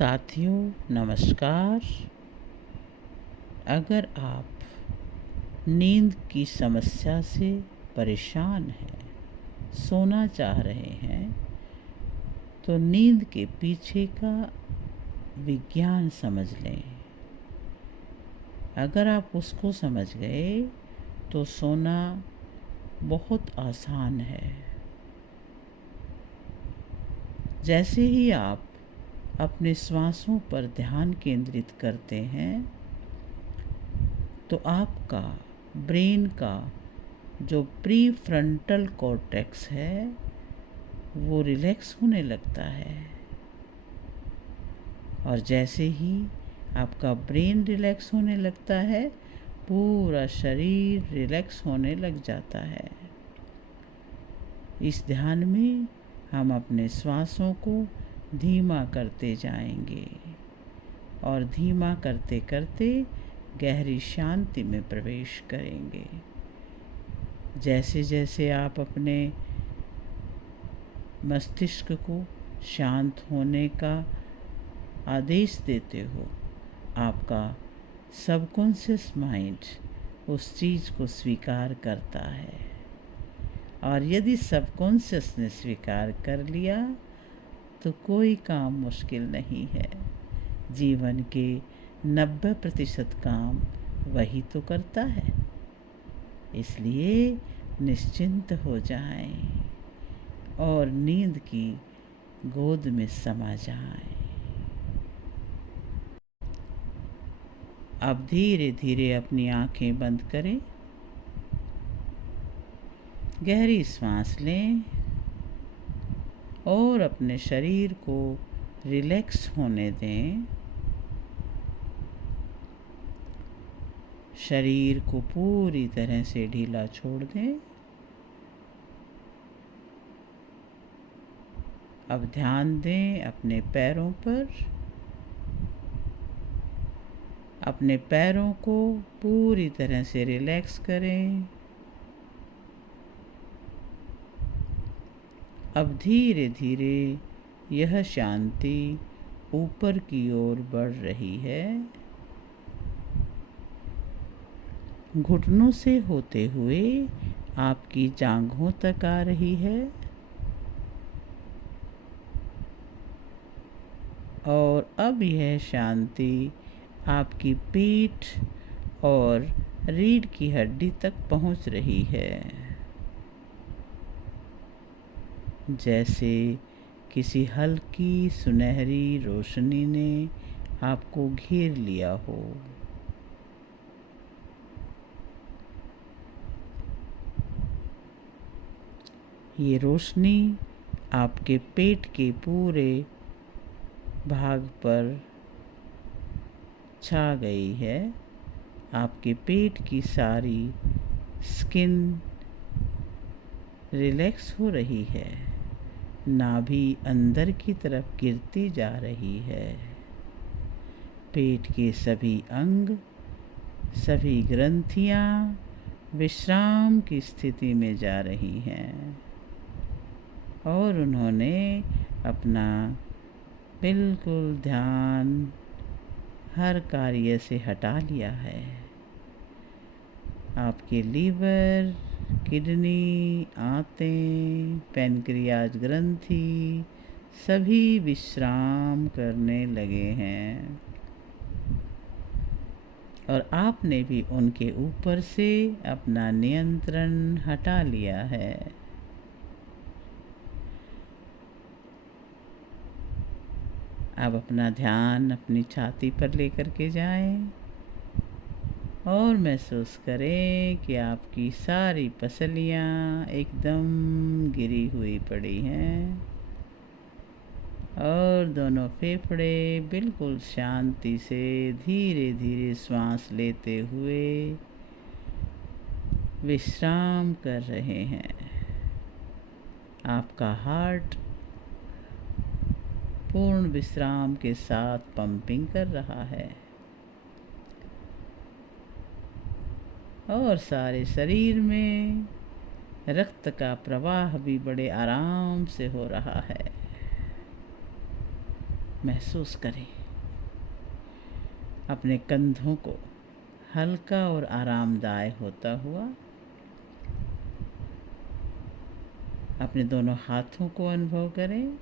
साथियों नमस्कार। अगर आप नींद की समस्या से परेशान हैं, सोना चाह रहे हैं, तो नींद के पीछे का विज्ञान समझ लें। अगर आप उसको समझ गए तो सोना बहुत आसान है। जैसे ही आप अपने श्वासों पर ध्यान केंद्रित करते हैं तो आपका ब्रेन का जो प्री फ्रंटल कॉर्टेक्स है वो रिलैक्स होने लगता है, और जैसे ही आपका ब्रेन रिलैक्स होने लगता है पूरा शरीर रिलैक्स होने लग जाता है। इस ध्यान में हम अपने श्वासों को धीमा करते जाएंगे और धीमा करते करते गहरी शांति में प्रवेश करेंगे। जैसे जैसे आप अपने मस्तिष्क को शांत होने का आदेश देते हो, आपका सबकॉन्शियस माइंड उस चीज़ को स्वीकार करता है, और यदि सबकॉन्शियस ने स्वीकार कर लिया तो कोई काम मुश्किल नहीं है। जीवन के 90% काम वही तो करता है। इसलिए निश्चिंत हो जाएं और नींद की गोद में समा जाएं। अब धीरे धीरे अपनी आंखें बंद करें, गहरी सांस लें और अपने शरीर को रिलैक्स होने दें। शरीर को पूरी तरह से ढीला छोड़ दें। अब ध्यान दें अपने पैरों पर। अपने पैरों को पूरी तरह से रिलैक्स करें। अब धीरे धीरे यह शांति ऊपर की ओर बढ़ रही है, घुटनों से होते हुए आपकी जांघों तक आ रही है, और अब यह शांति आपकी पीठ और रीढ़ की हड्डी तक पहुंच रही है। जैसे किसी हल्की सुनहरी रोशनी ने आपको घेर लिया हो। ये रोशनी आपके पेट के पूरे भाग पर छा गई है। आपके पेट की सारी स्किन रिलैक्स हो रही है। नाभि अंदर की तरफ गिरती जा रही है। पेट के सभी अंग, सभी ग्रंथियां विश्राम की स्थिति में जा रही हैं, और उन्होंने अपना बिल्कुल ध्यान हर कार्य से हटा लिया है। आपके लीवर, किडनी, आंतें, पैनक्रियाज ग्रंथि सभी विश्राम करने लगे हैं, और आपने भी उनके ऊपर से अपना नियंत्रण हटा लिया है। अब अपना ध्यान अपनी छाती पर लेकर के जाएं और महसूस करें कि आपकी सारी पसलियां एकदम गिरी हुई पड़ी हैं, और दोनों फेफड़े बिल्कुल शांति से धीरे धीरे श्वास लेते हुए विश्राम कर रहे हैं। आपका हार्ट पूर्ण विश्राम के साथ पंपिंग कर रहा है, और सारे शरीर में रक्त का प्रवाह भी बड़े आराम से हो रहा है। महसूस करें। अपने कंधों को हल्का और आरामदायक होता हुआ अपने दोनों हाथों को अनुभव करें।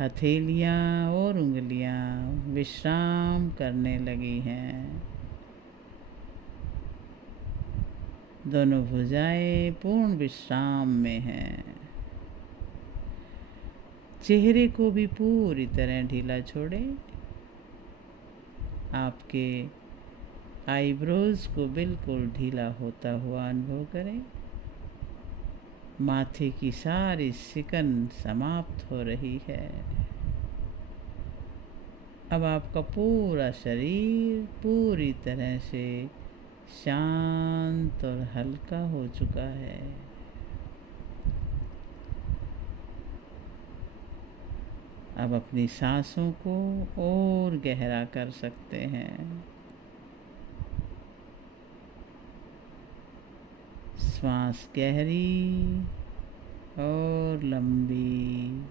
हथेलियाँ और उंगलियाँ विश्राम करने लगी हैं। दोनों भुजाएं पूर्ण विश्राम में हैं। चेहरे को भी पूरी तरह ढीला छोड़ें। आपके आईब्रोज को बिल्कुल ढीला होता हुआ अनुभव करें। माथे की सारी सिकन समाप्त हो रही है। अब आपका पूरा शरीर पूरी तरह से शांत और हल्का हो चुका है। अब अपनी सांसों को और गहरा कर सकते हैं। श्वास गहरी और लंबी।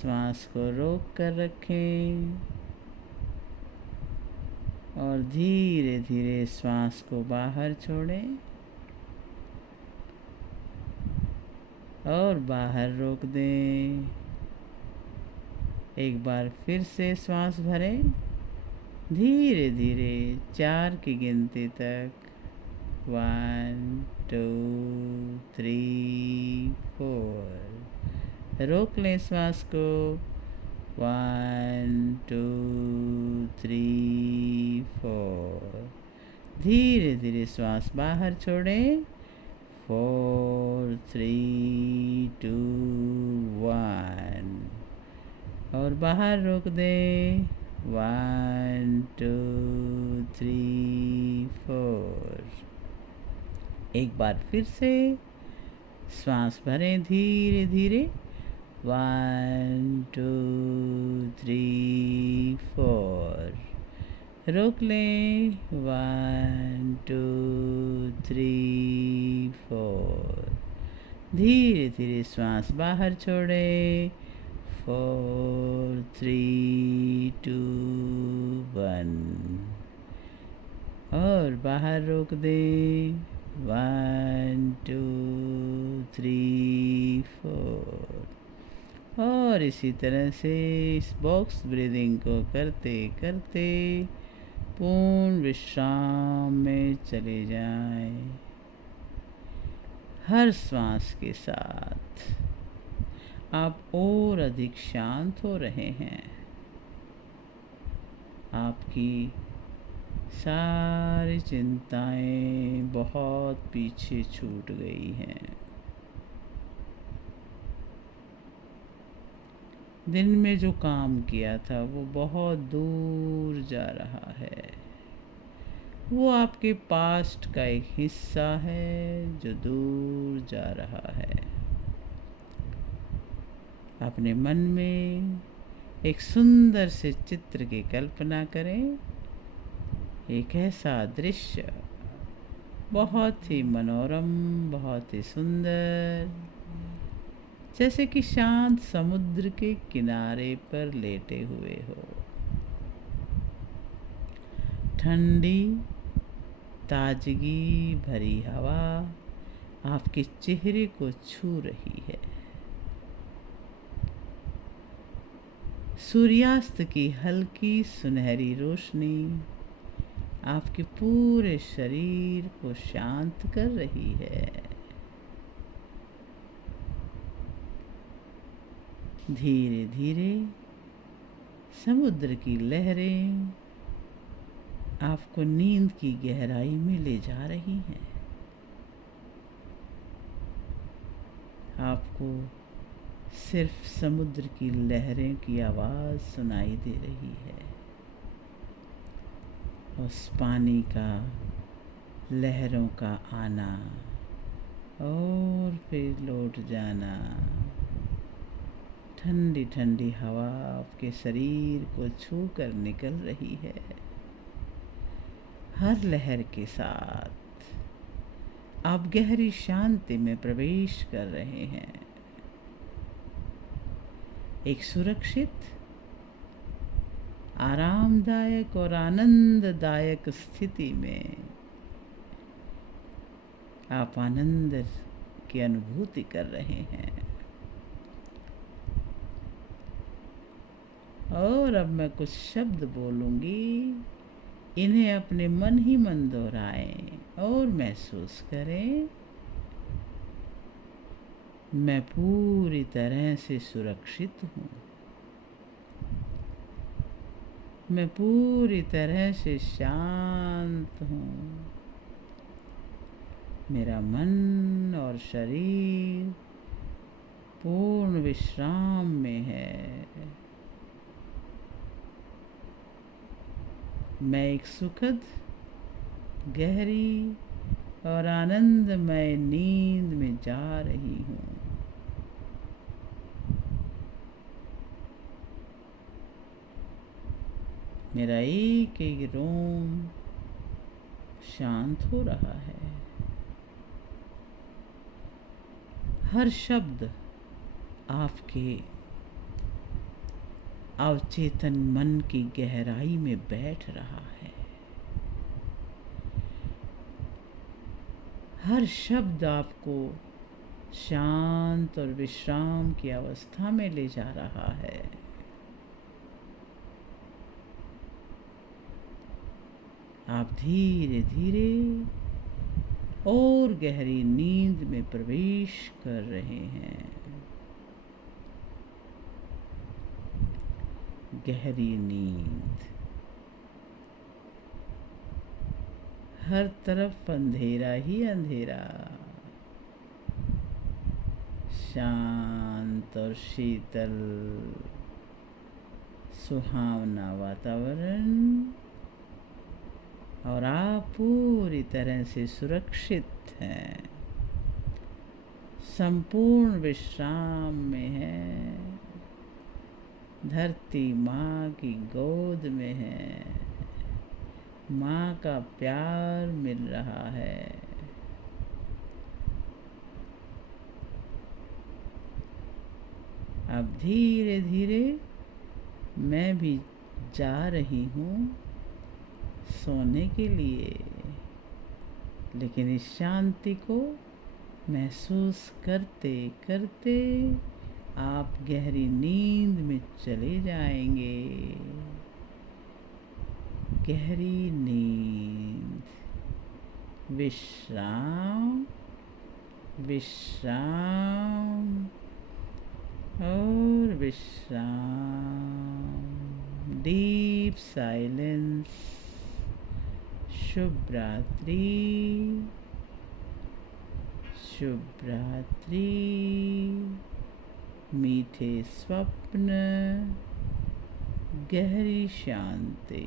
श्वास को रोक कर रखें और धीरे धीरे श्वास को बाहर छोड़ें और बाहर रोक दें। एक बार फिर से श्वास भरें। धीरे धीरे 4 की गिनती तक 1 2 3 4 रोक लें श्वास को। 1 2 3 4 धीरे धीरे श्वास बाहर छोड़ें। 4 3 2 1 और बाहर रोक दें। 1 2 3 4 एक बार फिर से श्वास भरें धीरे धीरे। 1 2 3 4 रोक लें। 1 2 3 4 धीरे धीरे श्वास बाहर छोड़ें। 4 3 2 1 और बाहर रोक दें। 1 2 3 4 और इसी तरह से इस बॉक्स ब्रीदिंग को करते करते पूर्ण विश्राम में चले जाएं। हर श्वास के साथ आप और अधिक शांत हो रहे हैं। आपकी सारी चिंताएं बहुत पीछे छूट गई हैं। दिन में जो काम किया था वो बहुत दूर जा रहा है। वो आपके पास्ट का एक हिस्सा है जो दूर जा रहा है। अपने मन में एक सुंदर से चित्र की कल्पना करें। एक ऐसा दृश्य बहुत ही मनोरम, बहुत ही सुंदर, जैसे कि शांत समुद्र के किनारे पर लेटे हुए हो। ठंडी ताजगी भरी हवा आपके चेहरे को छू रही है। सूर्यास्त की हल्की सुनहरी रोशनी आपके पूरे शरीर को शांत कर रही है। धीरे धीरे समुद्र की लहरें आपको नींद की गहराई में ले जा रही हैं। आपको सिर्फ समुद्र की लहरें की आवाज़ सुनाई दे रही है। उस पानी का लहरों का आना और फिर लौट जाना। ठंडी ठंडी हवा आपके शरीर को छू कर निकल रही है। हर लहर के साथ आप गहरी शांति में प्रवेश कर रहे हैं। एक सुरक्षित, आरामदायक और आनंददायक स्थिति में आप आनंद की अनुभूति कर रहे हैं। और अब मैं कुछ शब्द बोलूंगी, इन्हें अपने मन ही मन दोहराएं और महसूस करें। मैं पूरी तरह से सुरक्षित हूँ। मैं पूरी तरह से शांत हूँ। मेरा मन और शरीर पूर्ण विश्राम में है। मैं एक सुखद, गहरी और आनंदमय नींद में जा रही हूँ। मेरा एक एक रोम शांत हो रहा है। हर शब्द आपके अवचेतन मन की गहराई में बैठ रहा है। हर शब्द आपको शांत और विश्राम की अवस्था में ले जा रहा है। आप धीरे धीरे और गहरी नींद में प्रवेश कर रहे हैं। गहरी नींद। हर तरफ अंधेरा ही अंधेरा। शांत और शीतल सुहावना वातावरण, और आप पूरी तरह से सुरक्षित हैं। संपूर्ण विश्राम में हैं। धरती माँ की गोद में है। माँ का प्यार मिल रहा है। अब धीरे धीरे मैं भी जा रही हूँ सोने के लिए, लेकिन इस शांति को महसूस करते करते आप गहरी नींद में चले जाएंगे। गहरी नींद, विश्राम, विश्राम और विश्राम। Deep silence. शुभ रात्रि, शुभ रात्रि। मीठे स्वप्न, गहरी शांति।